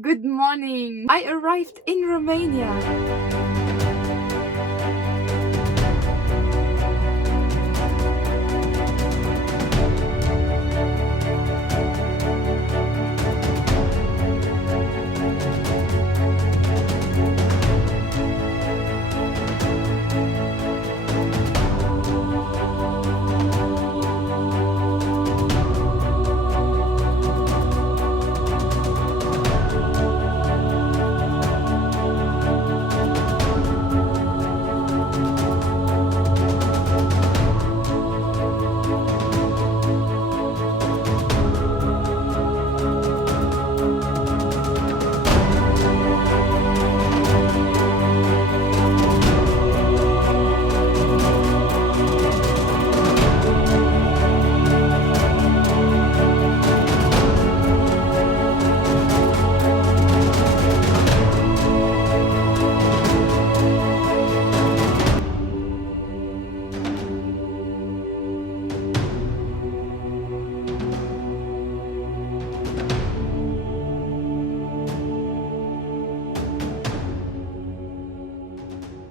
Good morning! I arrived in Romania.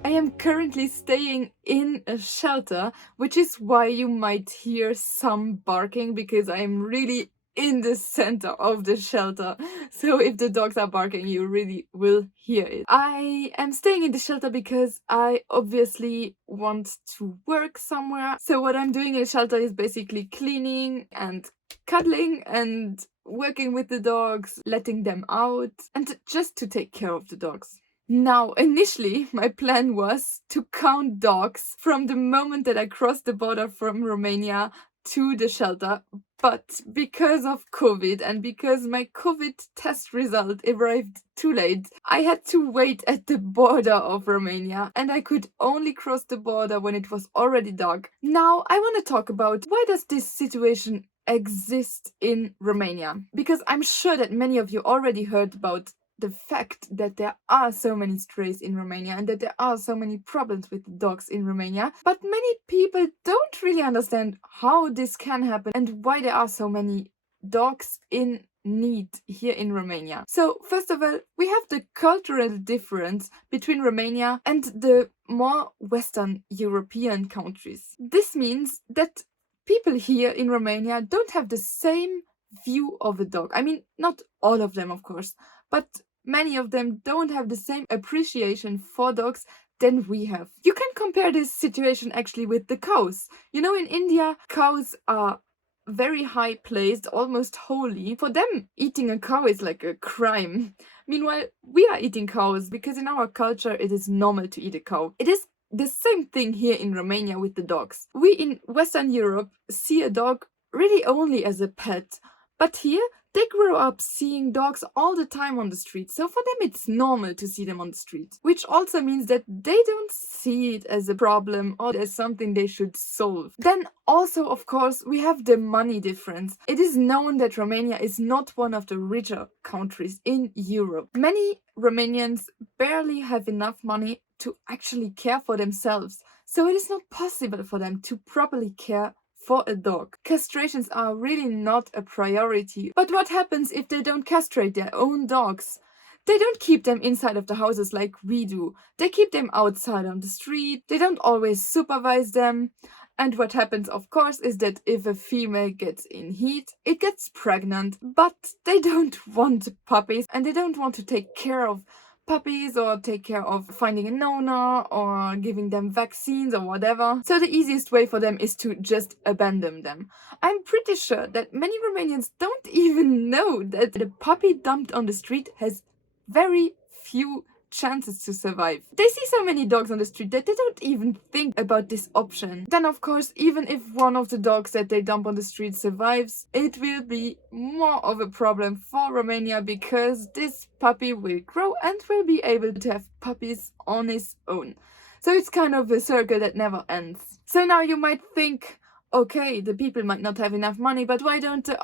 I am currently staying in a shelter, which is why you might hear some barking, because I am really in the center of the shelter. So if the dogs are barking, you really will hear it. I am staying in the shelter because I obviously want to work somewhere. So what I'm doing in the shelter is basically cleaning and cuddling and working with the dogs, letting them out, and just to take care of the dogs. Now, initially, my plan was to count dogs from the moment that I crossed the border from Romania to the shelter. But because of COVID and because my COVID test result arrived too late, I had to wait at the border of Romania, and I could only cross the border when it was already dark. Now, I want to talk about why does this situation exist in Romania? Because I'm sure that many of you already heard about the fact that there are so many strays in Romania and that there are so many problems with dogs in Romania, but many people don't really understand how this can happen and why there are so many dogs in need here in Romania. So first of all, we have the cultural difference between Romania and the more Western European countries. This means that people here in Romania don't have the same view of a dog. I mean, not all of them, of course, but many of them don't have the same appreciation for dogs than we have. You can compare this situation actually with the cows. You know, in India, cows are very high placed, almost holy. For them, eating a cow is like a crime. Meanwhile, we are eating cows because in our culture it is normal to eat a cow. It is the same thing here in Romania with the dogs. We in Western Europe see a dog really only as a pet, but here they grow up seeing dogs all the time on the street, so for them it's normal to see them on the street. Which also means that they don't see it as a problem or as something they should solve. Then also, of course, we have the money difference. It is known that Romania is not one of the richer countries in Europe. Many Romanians barely have enough money to actually care for themselves, so it is not possible for them to properly care for a dog. Castrations are really not a priority. But what happens if they don't castrate their own dogs? They don't keep them inside of the houses like we do. They keep them outside on the street. They don't always supervise them. And what happens, of course, is that if a female gets in heat, it gets pregnant. But they don't want puppies and they don't want to take care of puppies or take care of finding an owner or giving them vaccines or whatever. So the easiest way for them is to just abandon them. I'm pretty sure that many Romanians don't even know that the puppy dumped on the street has very few chances to survive. They see so many dogs on the street that they don't even think about this option. Then of course, even if one of the dogs that they dump on the street survives, it will be more of a problem for Romania because this puppy will grow and will be able to have puppies on his own. So it's kind of a circle that never ends. So now you might think, okay, the people might not have enough money, but why don't the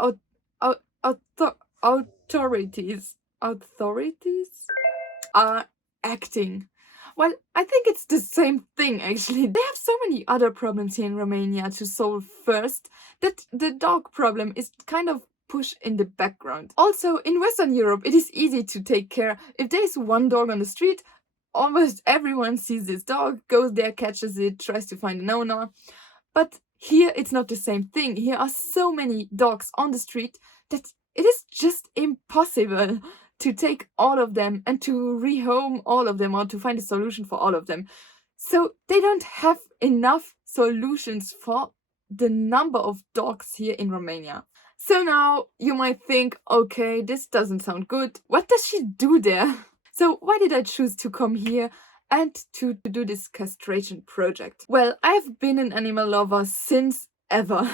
authorities are acting? Well, I think it's the same thing actually. They have so many other problems here in Romania to solve first that the dog problem is kind of push in the background. Also, in Western Europe, it is easy to take care. If there is one dog on the street, almost everyone sees this dog, goes there, catches it, tries to find an owner. But here it's not the same thing. Here are so many dogs on the street that it is just impossible to take all of them and to rehome all of them or to find a solution for all of them. So they don't have enough solutions for the number of dogs here in Romania. So now you might think, okay, this doesn't sound good. What does she do there? So why did I choose to come here and to do this castration project? Well, I've been an animal lover since ever.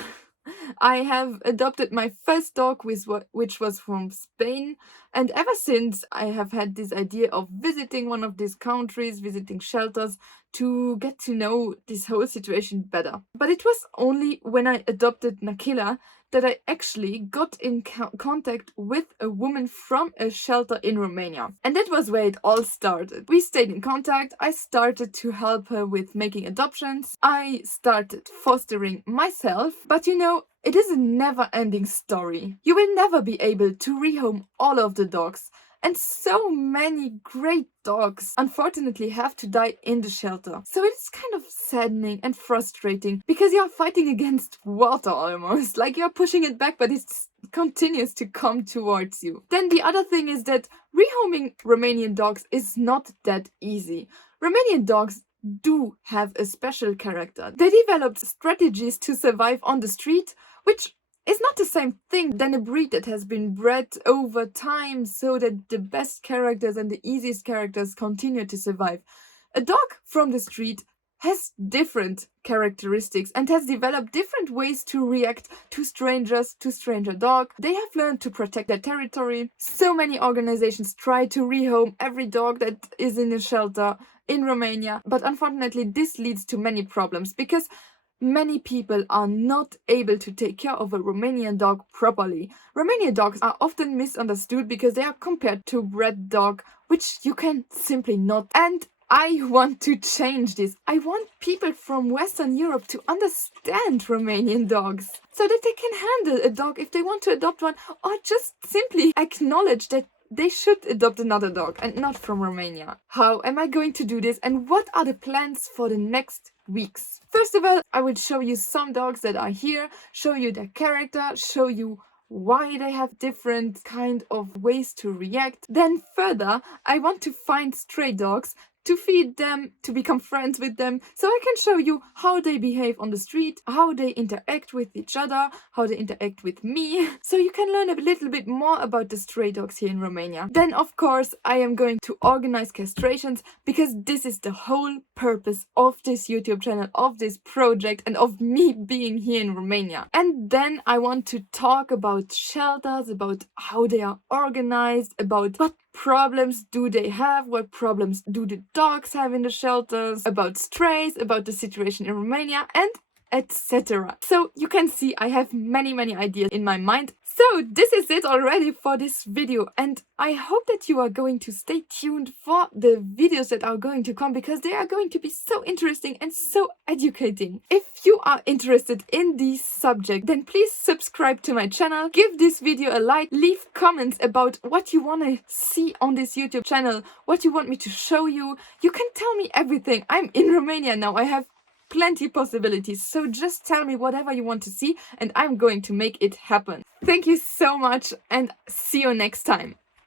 I have adopted my first dog, which was from Spain, and ever since I have had this idea of visiting one of these countries, visiting shelters, to get to know this whole situation better. But it was only when I adopted Nakila that I actually got in contact with a woman from a shelter in Romania. And that was where it all started. We stayed in contact, I started to help her with making adoptions, I started fostering myself, but you know, it is a never-ending story. You will never be able to rehome all of the dogs. And so many great dogs unfortunately have to die in the shelter. So it's kind of saddening and frustrating because you're fighting against water almost. Like you're pushing it back, but it continues to come towards you. Then the other thing is that rehoming Romanian dogs is not that easy. Romanian dogs do have a special character. They developed strategies to survive on the street, which is not the same thing than a breed that has been bred over time so that the best characters and the easiest characters continue to survive. A dog from the street has different characteristics and has developed different ways to react to strangers, to stranger dog. They have learned to protect their territory. So many organizations try to rehome every dog that is in a shelter in Romania, but unfortunately this leads to many problems because many people are not able to take care of a Romanian dog properly. Romanian dogs are often misunderstood because they are compared to bred dog, which you can simply not. And I want to change this. I want people from Western Europe to understand Romanian dogs so that they can handle a dog if they want to adopt one, or just simply acknowledge that they should adopt another dog and not from Romania. How am I going to do this, and what are the plans for the next weeks? First of all, I will show you some dogs that are here, show you their character, show you why they have different kind of ways to react. Then further, I want to find stray dogs, to feed them, to become friends with them, so I can show you how they behave on the street, how they interact with each other, how they interact with me, so you can learn a little bit more about the stray dogs here in Romania. Then of course I am going to organize castrations, because this is the whole purpose of this YouTube channel, of this project, and of me being here in Romania. And then I want to talk about shelters, about how they are organized, about what problems do they have, what problems do the dogs have in the shelters, about strays, about the situation in Romania, and etc. So you can see I have many ideas in my mind. So this is it already for this video, and I hope that you are going to stay tuned for the videos that are going to come, because they are going to be so interesting and so educating. If you are interested in this subject, then please subscribe to my channel, give this video a like, leave comments about what you want to see on this YouTube channel, what you want me to show you. You can tell me everything. I'm in Romania now. I have plenty possibilities, so just tell me whatever you want to see and I'm going to make it happen. Thank you so much and see you next time.